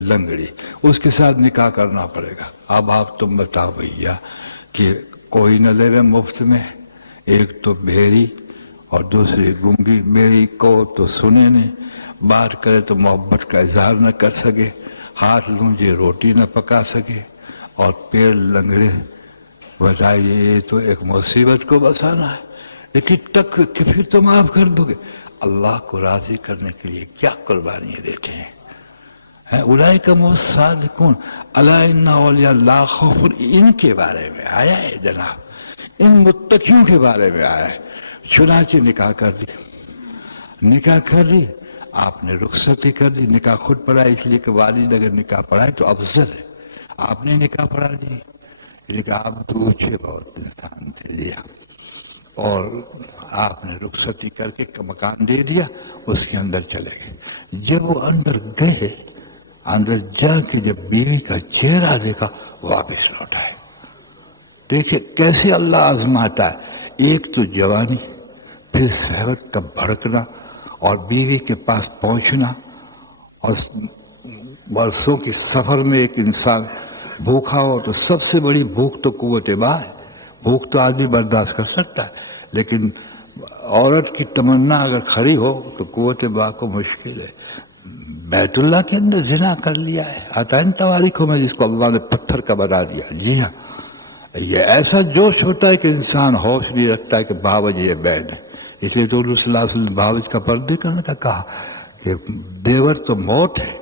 لنگڑی، اس کے ساتھ نکاح کرنا پڑے گا۔ اب آپ تم بتاؤ بھیا کہ کوئی نہ لے مفت میں، ایک تو بھیری اور دوسری گونگی، میری کو تو سنے نہیں، بات کرے تو محبت کا اظہار نہ کر سکے، ہاتھ لونجے روٹی نہ پکا سکے، اور پیر لنگڑے۔ بتائیے یہ تو ایک مصیبت کو بسانا ہے، لیکن تک کہ پھر تو معاف کر دو گے۔ اللہ کو راضی کرنے کے لیے کیا قربانیاں دیتے ہیں۔ اولئک هم الصادقون الا ان اولیاء لا خوف، ان کے بارے میں آیا ہے جناب، ان متقیوں کے بارے میں آیا ہے۔ چنانچہ نکاح کر دی، نکاح کر دی، آپ نے رخصتی کر دی، نکاح خود پڑھا، اس لیے کہ والد اگر نکاح پڑھائے تو افضل ہے۔ آپ نے نکاح پڑھا دی، لیکن آپ دوچے بہت انسان تھے لیا، اور آپ نے رخصتی کر کے مکان دے دیا، اس کے اندر چلے گئے۔ جب وہ اندر گئے، اندر جا کے جب بیوی کا چہرہ دیکھا، واپس لوٹ آئے۔ دیکھیں کیسے اللہ آزماتا ہے، ایک تو جوانی، پھر صحت کا بھڑکنا، اور بیوی کے پاس پہنچنا، اور برسوں کی سفر میں ایک انسان بھوکا ہو تو سب سے بڑی بھوک تو قوت باء ہے۔ بھوک تو آدمی برداشت کر سکتا ہے، لیکن عورت کی تمنا اگر کھڑی ہو تو قوت باء کو مشکل ہے۔ بیت اللہ کے اندر زنا کر لیا ہے، آتا ہے تواریخوں میں، جس کو اللہ نے پتھر کا بنا دیا۔ جی ہاں، یہ ایسا جوش ہوتا ہے کہ انسان ہوش بھی رکھتا ہے کہ باوج یہ بین ہے۔ اس لیے تو صلی اللہ علیہ وسلم باوج کا پردے کرنے کا کہا کہ دیور تو موت ہے۔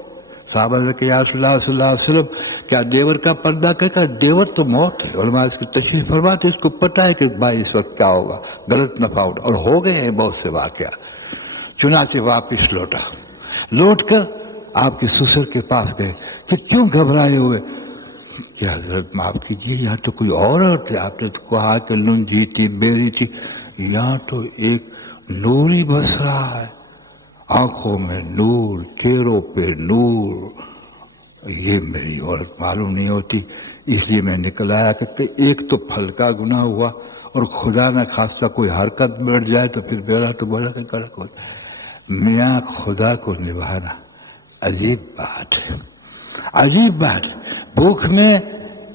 صحابہ نے کہا یا رسول اللہ صلی اللہ علیہ وسلم کیا دیور کا پردہ کہا؟ دیور تو موت ہے۔ علماء اس کی تشریح فرماتے، اس کو پتہ ہے کہ بھائی اس وقت کیا ہوگا، غلط نفع اٹھا، اور ہو گئے ہیں بہت سے واقعات۔ چنانچہ واپس لوٹا، لوٹ کر آپ کے سسر کے پاس گئے کہ کیوں گھبرائے ہوئے؟ کہ حضرت معاف کیجیے، یہاں تو کوئی اور ہوتے، آپ نے تو کہا کہ لنجی تھی، بیری تھی، یہاں تو ایک نور ہی بس رہا ہے، آنکھوں میں نور، چہروں پہ نور۔ یہ میری عورت معلوم نہیں ہوتی، اس لیے میں نکل آیا کہ ایک تو پھل کا گناہ ہوا، اور خدا نہ خواستہ کوئی حرکت بیٹھ جائے تو پھر میرا تو بڑا کڑک ہوتا ہے۔ میاں خدا کو نبھانا عجیب بات ہے، عجیب بات ہے۔ بھوک میں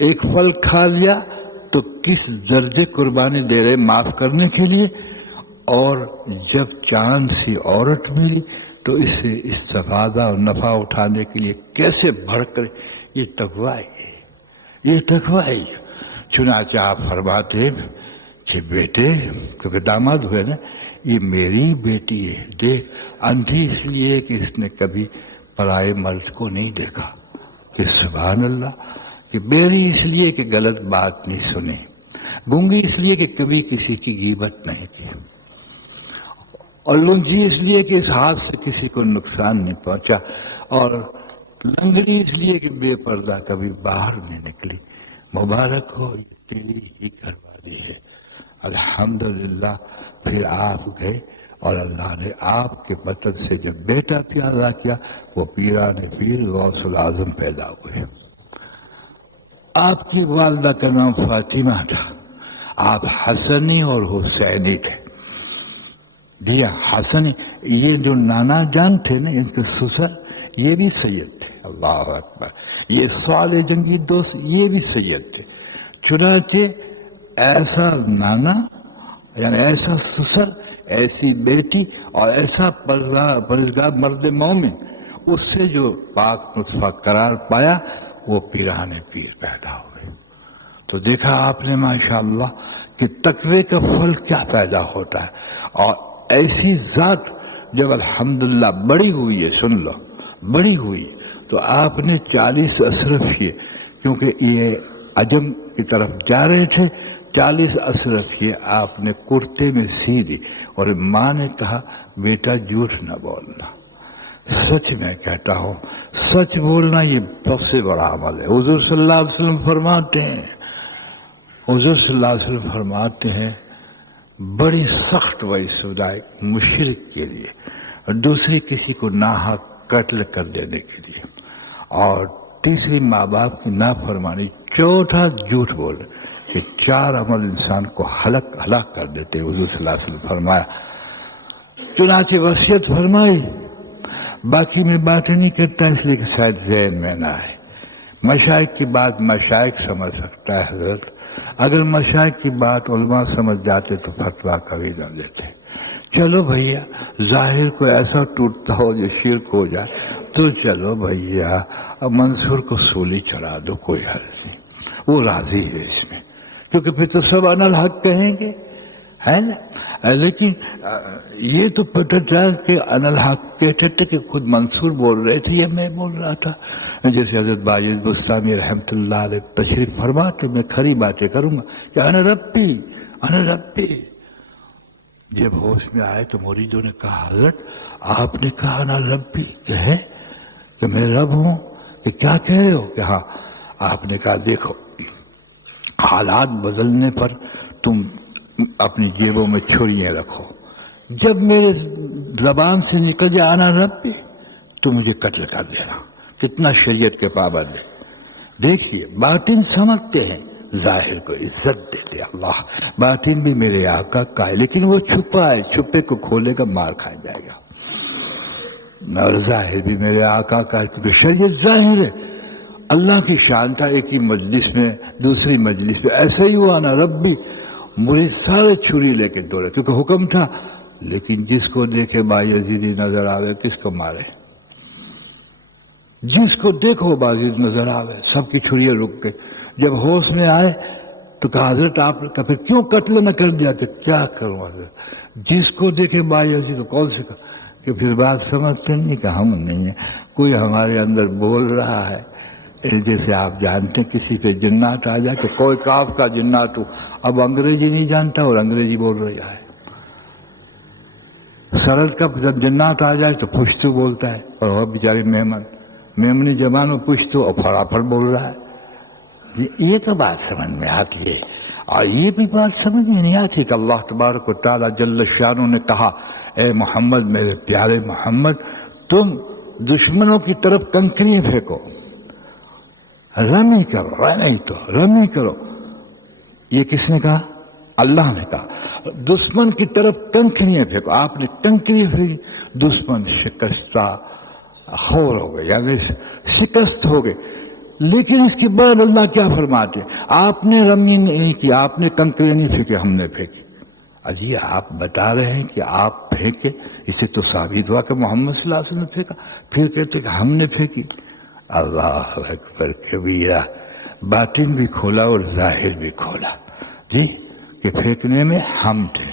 ایک پھل کھا لیا تو کس درجے قربانی دے رہے معاف کرنے کے لیے، اور جب چاند سی عورت ملی تو اسے استفادہ اور نفع اٹھانے کے لیے کیسے بھڑک رہے۔ یہ تقویٰ ہے، یہ تقویٰ ہے۔ چنانچہ آپ فرماتے کہ بیٹے، کیونکہ داماد ہوئے نا، یہ میری بیٹی ہے، دیکھ اندھی اس لیے کہ اس نے کبھی پرائے مرد کو نہیں دیکھا، کہ سبحان اللہ، کہ بیری اس لیے کہ غلط بات نہیں سنی، گونگی اس لیے کہ کبھی کسی کی غیبت نہیں کی، اور لنجی اس لیے کہ اس ہاتھ سے کسی کو نقصان نہیں پہنچا، اور لنگڑی اس لیے کہ بے پردہ کبھی باہر نہیں نکلی۔ مبارک ہو، یہ تیری ہی گھر والی ہے۔ الحمدللہ۔ پھر آپ گئے اور اللہ نے آپ کے مدد سے جب بیٹا پیدا کیا، وہ پیران پیر غوث العظم پیدا ہوئے۔ آپ کی والدہ کا نام فاطمہ تھا، آپ حسنی اور حسینی تھے۔ دیا حسنی، یہ جو نانا جان تھے نا، ان کے سسر، یہ بھی سید تھے۔ اللہ اکبر۔ یہ صالح جنگی دوست، یہ بھی سید تھے۔ چنانچہ ایسا نانا، یعنی ایسا سسر، ایسی بیٹی، اور ایسا پرہیزگار مرد مومن، اس سے جو پاک نطفہ قرار پایا، وہ پیران پیر پیدا ہوئے۔ تو دیکھا آپ نے ماشاءاللہ کہ تقوی کا پھل کیا پیدا ہوتا ہے۔ اور ایسی ذات جب الحمدللہ بڑی ہوئی ہے، سن لو، بڑی ہوئی، تو آپ نے 40 اصرف کیے، کیونکہ یہ عجم کی طرف جا رہے تھے۔ 40 اصرف کیے آپ نے کرتے میں سی دی، اور ماں نے کہا بیٹا جھوٹ نہ بولنا، سچ میں کہتا ہوں، سچ بولنا یہ سب سے بڑا عمل ہے۔ حضور صلی اللہ علیہ وسلم فرماتے ہیں، حضور صلی اللہ علیہ وسلم فرماتے ہیں بڑی سخت وہی سزا مشرک کے لیے، اور دوسری کسی کو ناحق قتل کر دینے کے لیے، اور تیسری ماں باپ کی نافرمانی، چوتھا جھوٹ بول، یہ 4 عمل انسان کو ہلاک کر دیتے۔ حضور صلی اللہ علیہ وسلم فرمایا۔ چنانچہ وصیت فرمائی، باقی میں باتیں نہیں کرتا اس لیے کہ شاید ذہن میں نہ آئے. مشائخ کی بات مشائخ سمجھ سکتا ہے حضرت. اگر مشائخ کی بات علماء سمجھ جاتے تو فتویٰ کبھی نہ دیتے. چلو بھیا ظاہر کو ایسا ٹوٹتا ہو جو شرک ہو جائے تو چلو بھیا اب منصور کو سولی چڑھا دو، کوئی حرج نہیں، وہ راضی ہے اس میں، کیونکہ پھر تو سب انا الحق کہیں گے، ہے نا. لیکن یہ تو پتہ چلا کہ انا الحق کہتے تھے کہ خود منصور بول رہے تھے یا میں بول رہا تھا. جیسے حضرت باجد بستامی رحمۃ اللہ علیہ تشریف فرما کہ میں کھری باتیں کروں گا کہ انا ربی انا ربی. جب ہوش میں آئے تو مریدوں نے کہا حضرت آپ نے کہا انا ربی کہ ہے کہ میں رب ہوں، کہ کیا کہہ رہے ہو؟ کہ ہاں. آپ نے کہا دیکھو حالات بدلنے پر تم اپنی جیبوں میں چھریاں رکھو، جب میرے زبان سے نکل جائے انا ربی تو مجھے قتل کر دینا. کتنا شریعت کے پابند ہے. دیکھیے باطن سمجھتے ہیں، ظاہر کو عزت دیتے. اللہ باطن بھی میرے آقا کا ہے لیکن وہ چھپا ہے، چھپے کو کھولے گا مار کھا جائے گا. اور ظاہر بھی میرے آقا کا ہے کیونکہ شریعت ظاہر ہے. اللہ کی شان تھا ایک ہی مجلس میں دوسری مجلس میں ایسا ہی ہوا نا ربی مجھے سارے چھری لے کے دوڑے کیونکہ حکم تھا. لیکن جس کو دیکھے بایزیدی نظر آوے کس کو مارے؟ جس کو دیکھو بایزید نظر آوے سب کی چھریاں رک گئے. جب ہوش میں آئے تو کہا حضرت آپ نے کہا پھر کیوں قتل نہ کر دیا؟ کہ کیا کروں حضرت، جس کو دیکھے بایزید تو کون سے کہ پھر بات سمجھتے نہیں کہ ہم نہیں ہیں، کوئی ہمارے اندر بول رہا ہے. جیسے آپ جانتے ہیں کسی پہ جنات آ جائے کہ کوئی کاف کا جنات ہو، اب انگریزی نہیں جانتا اور انگریزی بول رہا ہے. سرل کا جب جنات آ جائے تو پشتو بولتا ہے اور وہ بیچاری میمنی زبان میں پشتو اور فڑافڑ بول رہا ہے. یہ تو بات سمجھ میں آتی ہے. اور یہ بھی بات سمجھ میں نہیں آتی کہ اللہ تبارک و تعالیٰ جل شانہ نے کہا اے محمد میرے پیارے محمد تم دشمنوں کی طرف کنکریاں پھینکو، رمی کرو، نہیں تو رمی کرو. یہ کس نے کہا؟ اللہ نے کہا دشمن کی طرف کنکریاں پھینکو. آپ نے کنکریاں پھینکی، دشمن شکستہ خور ہو گئے یعنی شکست ہو گئے. لیکن اس کے بعد اللہ کیا فرماتے آپ نے رمی نہیں کی، آپ نے کنکریاں نہیں پھینکی، ہم نے پھینکی. اجی آپ بتا رہے ہیں کہ آپ پھینکے، اسے تو ثابت ہوا کہ محمد صلی اللہ علیہ وسلم نے پھینکا، پھر کہتے کہ ہم نے پھینکی. اللہ اکبر کبیرہ. باطن بھی کھولا اور ظاہر بھی کھولا جی کہ پھینکنے میں ہم تھے.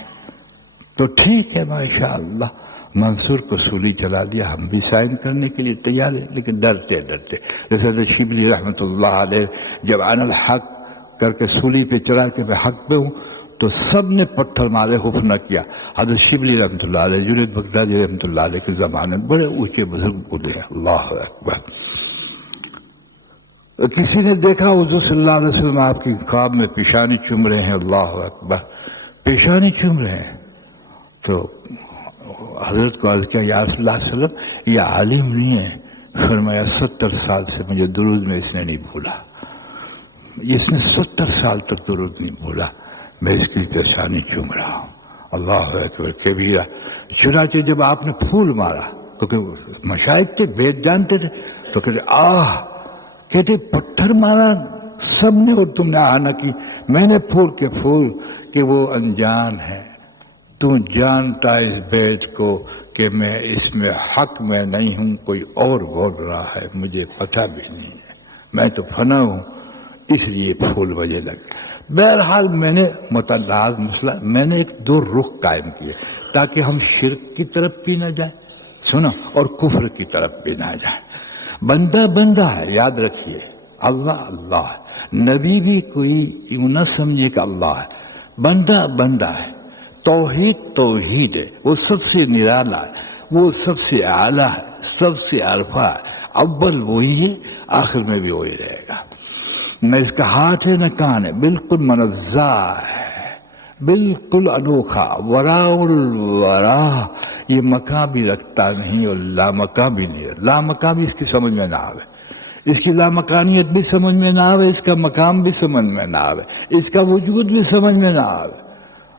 تو ٹھیک ہے ماشاءاللہ منصور کو سولی چلا دیا. ہم بھی سائن کرنے کے لیے تیار ہیں لیکن ڈرتے جیسے شبلی رحمۃ اللہ علیہ جب انا الحق کر کے سولی پہ چڑھا کے میں حق پہ ہوں تو سب نے پتھر مارے، خوف نہ کیا. حضرت شبلی رحمۃ اللہ علیہ جنید بغدادی رحمۃ اللہ علیہ کے زمانے میں بڑے اونچے بزرگ بولے ہیں. اللہ اکبر. کسی نے دیکھا حضور صلی اللہ علیہ وسلم آپ کی خواب میں پیشانی چوم رہے ہیں. اللہ اکبر، پیشانی چوم رہے ہیں. تو حضرت کو عرض کیا یا رسول اللہ صلی اللہ علیہ وسلم یہ عالم نہیں ہے. فرمایا 70 سال سے مجھے درود میں اس نے نہیں بھولا، اس نے 70 سال تک درود نہیں بھولا، میں اس کی پیشانی چوم رہا ہوں. اللہ اکبر کبیرہ. چنانچہ جب آپ نے پھول مارا کیونکہ مشائخ تھے وید جانتے تھے تو کہتے پتھر مارا سب نے اور تم نے آنا کی. میں نے پھول کہ وہ انجان ہے، تو جانتا اس بیت کو کہ میں اس میں حق میں نہیں ہوں، کوئی اور بول رہا ہے، مجھے پتہ بھی نہیں ہے، میں تو فنا ہوں، اس لیے پھول وجہ لگے. بہرحال میں نے متنازع مسئلہ میں نے ایک 2 رخ قائم کیے تاکہ ہم شرک کی طرف بھی نہ جائیں سنو اور کفر کی طرف بھی نہ جائیں. بندہ ہے، یاد رکھیے اللہ اللہ ہے. نبی بھی کوئی یوں نہ سمجھے کہ اللہ ہے، بندہ ہے. توحید ہے، وہ سب سے نرالا ہے، وہ سب سے اعلیٰ ہے، سب سے عرفہ ہے. اول وہی ہے، آخر میں بھی وہی رہے گا. نہ اس کا ہاتھ ہے نہ کان ہے، بالکل منزہ ہے، بالکل انوکھا. وراء الورا، یہ مقام بھی رکھتا نہیں اور لامقام بھی نہیں. لامقام بھی اس کی سمجھ میں نہ آوے، اس کی لامکانیت بھی سمجھ میں نہ آوے، اس کا مقام بھی سمجھ میں نہ آوے، اس کا وجود بھی سمجھ میں نہ آوے.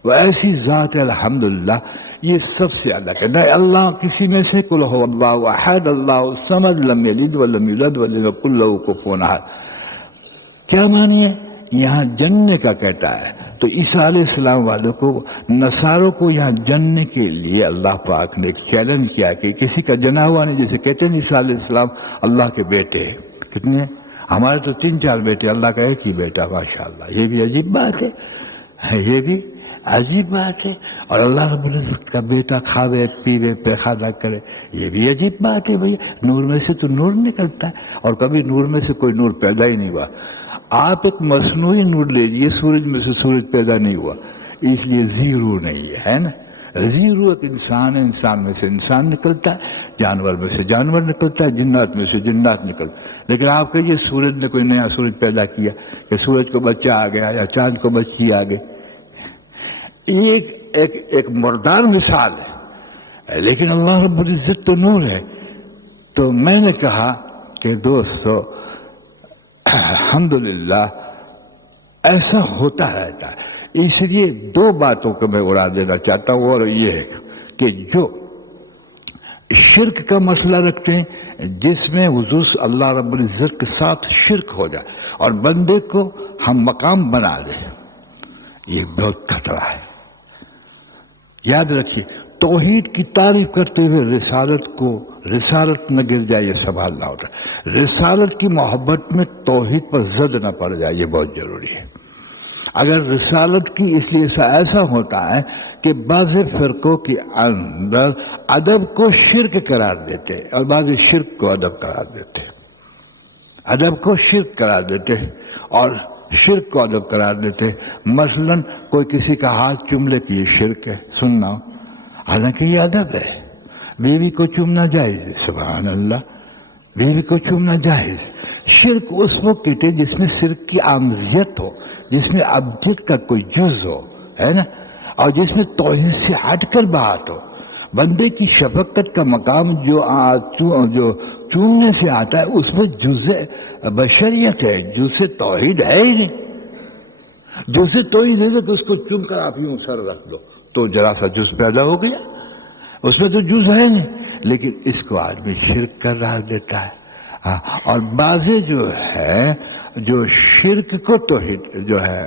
وہ ایسی ذات ہے الحمدللہ یہ سب سے الگ ہے. نہ اللہ کسی میں سے قل هو اللہ احد اللہ الصمد لم یلد ولم یولد ولم یکن له کفوا احد. کیا معنی ہے؟ یہاں جننے کا کہتا ہے تو عیسیٰ علیہ السلام والوں کو نصاروں کو یہاں جننے کے لیے اللہ پاک نے ایک چیلنج کیا کہ کسی کا جنا ہوا نہیں. جیسے کہتے ہیں عیسیٰ علیہ السلام اللہ کے بیٹے کتنے ہیں؟ ہمارے تو 3-4 بیٹے، اللہ کا ایک ہی بیٹا ماشاءاللہ. یہ بھی عجیب بات ہے، یہ بھی عجیب بات ہے. اور اللہ رب العزت کا بیٹا کھاوے پیوے پیخانہ کرے، یہ بھی عجیب بات ہے. بھائی نور میں سے تو نور نکلتا ہے اور کبھی نور میں سے کوئی نور پیدا ہی نہیں ہوا. آپ ایک مصنوعی نور لیجیے، سورج میں سے سورج پیدا نہیں ہوا، اس لیے زیرو نہیں ہے نا. زیرو ایک انسان ہے، انسان میں سے انسان نکلتا ہے، جانور میں سے جانور نکلتا ہے، جنات میں سے جنات نکلتا ہے. لیکن آپ کہیے سورج نے کوئی نیا سورج پیدا کیا کہ سورج کو بچہ آ گیا یا چاند کو بچی آ گئی. ایک مردار مثال ہے، لیکن اللہ رب العزت تو نور ہے. تو میں نے کہا کہ دوستو الحمدللہ ایسا ہوتا رہتا ہے. اس لیے 2 باتوں کو میں اڑا دینا چاہتا ہوں، اور یہ ہے کہ جو شرک کا مسئلہ رکھتے ہیں جس میں حضور اللہ رب العزت کے ساتھ شرک ہو جائے اور بندے کو ہم مقام بنا دیں، یہ بہت خطرہ ہے. یاد رکھیے توحید کی تعریف کرتے ہوئے رسالت نہ گر جائے، یہ سنبھالنا ہوتا ہے. رسالت کی محبت میں توحید پر زد نہ پڑ جائے، یہ بہت ضروری ہے. اگر رسالت کی اس لیے ایسا ہوتا ہے کہ بعض فرقوں کے اندر ادب کو شرک قرار دیتے اور بعض شرک کو ادب قرار دیتے، ادب کو شرک قرار دیتے اور شرک کو ادب قرار دیتے. مثلا کوئی کسی کا ہاتھ چوم لے کہ یہ شرک ہے، سننا، حالانکہ یہ ادب ہے. بیوی کو چومنا جائز ہے، سبحان اللہ، بیوی کو چومنا جائز. شرک اس وقت کہتے ہیں جس میں شرک کی آمزیت ہو، جس میں ابجد کا کوئی جز ہو، ہے نا، اور جس میں توحید سے ہٹ کر بات ہو. بندے کی شفقت کا مقام جو چومنے سے آتا ہے اس میں جز بشریت ہے، جز توحید ہے ہی نہیں. جز توحید ہے تو اس کو چوم کر آپ یوں سر رکھ دو تو ذرا سا جز پیدا ہو گیا، اس میں تو جز ہے نہیں. لیکن اس کو آدمی شرک کر رہا دیتا ہے. اور بعضے جو ہے جو شرک کو توحید جو ہے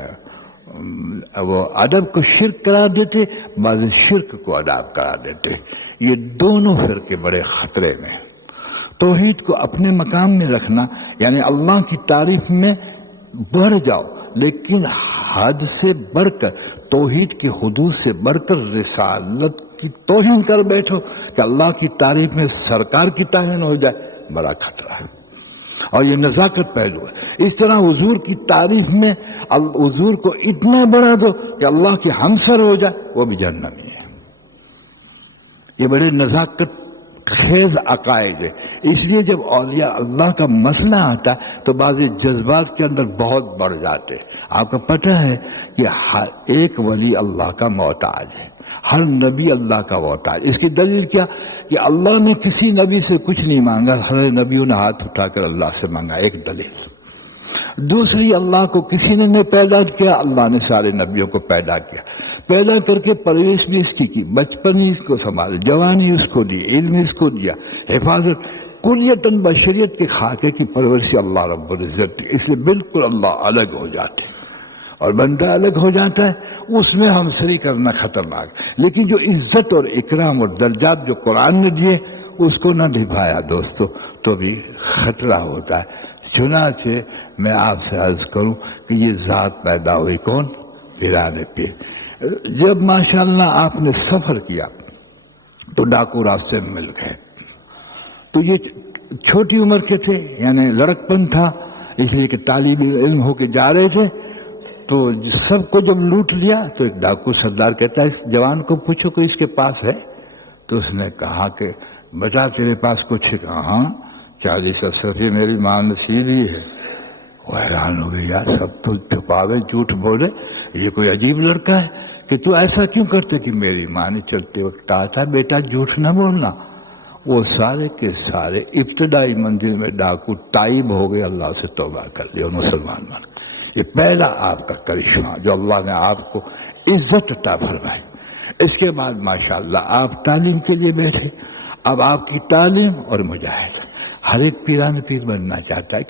وہ ادب کو شرک قرار دیتے، بعض شرک کو ادب قرار دیتے. یہ دونوں فرقے بڑے خطرے میں. توحید کو اپنے مقام میں رکھنا یعنی اللہ کی تعریف میں بڑھ جاؤ، لیکن حد سے بڑھ کر توحید کی حدود سے بڑھ کر رسالت کی توہین کر بیٹھو کہ اللہ کی تعریف میں سرکار کی توہین ہو جائے، بڑا خطرہ ہے. اور یہ نزاکت پہلو ہے. اس طرح حضور کی تعریف میں حضور کو اتنا بڑھا دو کہ اللہ کی ہمسر ہو جائے، وہ بھی جہنمی ہے. یہ بڑے نزاکت خیز عقائد ہے. اس لیے جب اولیاء اللہ کا مسئلہ آتا ہے تو بعض جذبات کے اندر بہت بڑھ جاتے. آپ کو پتہ ہے کہ ہر ایک ولی اللہ کا محتاج ہے، ہر نبی اللہ کا محتاج. اس کی دلیل کیا کہ اللہ نے کسی نبی سے کچھ نہیں مانگا، ہر نبیوں نے ہاتھ اٹھا کر اللہ سے مانگا، ایک دلیل. دوسری، اللہ کو کسی نے نہیں پیدا کیا، اللہ نے سارے نبیوں کو پیدا کیا. پیدا کر کے پرورش بھی اس کی بچپن ہی اس کو سنبھالا، جوانی اس کو دی، علم اس کو دیا، حفاظت کلیتاً بشریت کے خاکے کی پرورش اللہ رب العزت. اس لیے بالکل اللہ الگ ہو جاتے اور بندہ الگ ہو جاتا ہے، اس میں ہمسری کرنا خطرناک. لیکن جو عزت اور اکرام اور درجات جو قرآن نے دیے اس کو نہ نبھایا دوستو تو بھی خطرہ ہوتا ہے. چنانچہ میں آپ سے عرض کروں کہ یہ ذات پیدا ہوئی کون؟ پیرانے پیر. جب ماشاءاللہ آپ نے سفر کیا تو ڈاکو راستے میں مل گئے. تو یہ چھوٹی عمر کے تھے، یعنی لڑکپن تھا، اس لیے کہ طالب علم ہو کے جا رہے تھے. تو سب کو جب لوٹ لیا تو ایک ڈاکو سردار کہتا ہے اس جوان کو پوچھو کہ اس کے پاس ہے. تو اس نے کہا کہ بیٹا تیرے پاس کچھ ہے؟ کہا ہاں 40 اشرفی میری ماں نے سی دی ہے. وہ حیران ہو گئی، یار سب تو چھپاوے جھوٹ بولے، یہ کوئی عجیب لڑکا ہے کہ تو ایسا کیوں کرتے؟ کہ میری ماں نے چلتے وقت کہا تھا بیٹا جھوٹ نہ بولنا. وہ سارے کے سارے ابتدائی منزل میں ڈاکو تائب ہو گئے، اللہ سے توبہ کر لیا، مسلمان بن. یہ پہلا آپ کا کرشمہ جو اللہ نے آپ کو عزت عطا فرمائی. اس کے بعد ماشاءاللہ آپ تعلیم کے لیے بیٹھے. اب آپ کی تعلیم اور مجاہد. ہر ایک پیران پیر بننا چاہتا ہے.